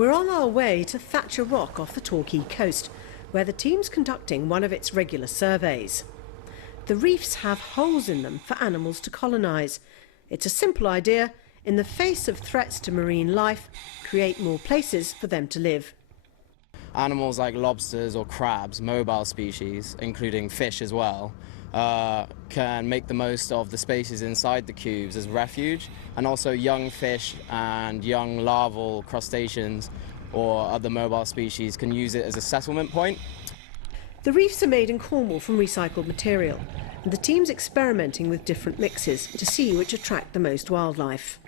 We're on our way to Thatcher Rock off the Torquay coast, where the team's conducting one of its regular surveys. The reefs have holes in them for animals to colonise. It's a simple idea. In the face of threats to marine life, create more places for them to live. Animals like lobsters or crabs, mobile species, including fish as well, can make the most of the spaces inside the cubes as refuge, and also young fish and young larval crustaceans or other mobile species can use it as a settlement point. The reefs are made in Cornwall from recycled material, and the team's experimenting with different mixes to see which attract the most wildlife.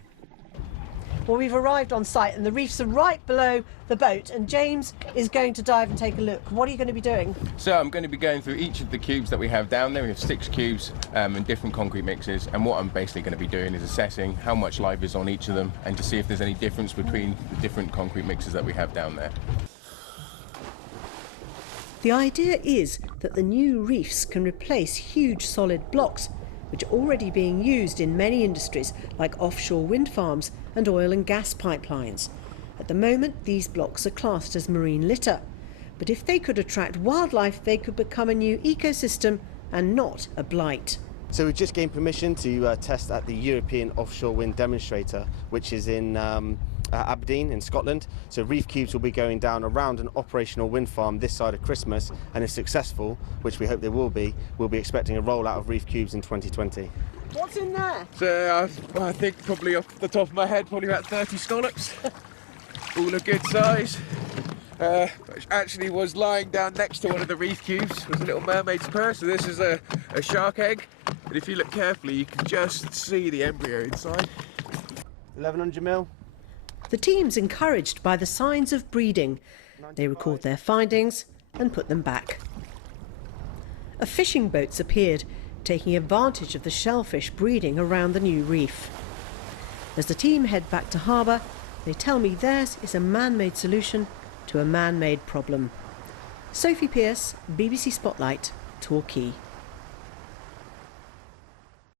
Well, we've arrived on site and the reefs are right below the boat, and James is going to dive and take a look. What are you going to be doing? So I'm going to be going through each of the cubes that we have down there. We have 6 cubes and different concrete mixes, and what I'm basically going to be doing is assessing how much life is on each of them and to see if there's any difference between the different concrete mixes that we have down there. The idea is that the new reefs can replace huge solid blocks which are already being used in many industries like offshore wind farms and oil and gas pipelines. At the moment, these blocks are classed as marine litter. But if they could attract wildlife, they could become a new ecosystem and not a blight. So we've just gained permission to test at the European Offshore Wind Demonstrator, which is in Aberdeen in Scotland. So reef cubes will be going down around an operational wind farm this side of Christmas, and if successful, which we hope they will be, we'll be expecting a rollout of reef cubes in 2020. What's in there? So I think probably off the top of my head, probably about 30 scallops, all a good size. Which actually was lying down next to one of the reef cubes, was a little mermaid's purse. So this is a shark egg, but if you look carefully you can just see the embryo inside. 1100 mil. The team's encouraged by the signs of breeding. They record their findings and put them back. A fishing boat's appeared, taking advantage of the shellfish breeding around the new reef. As the team head back to harbour, they tell me theirs is a man-made solution to a man-made problem. Sophie Pearce, BBC Spotlight, Torquay.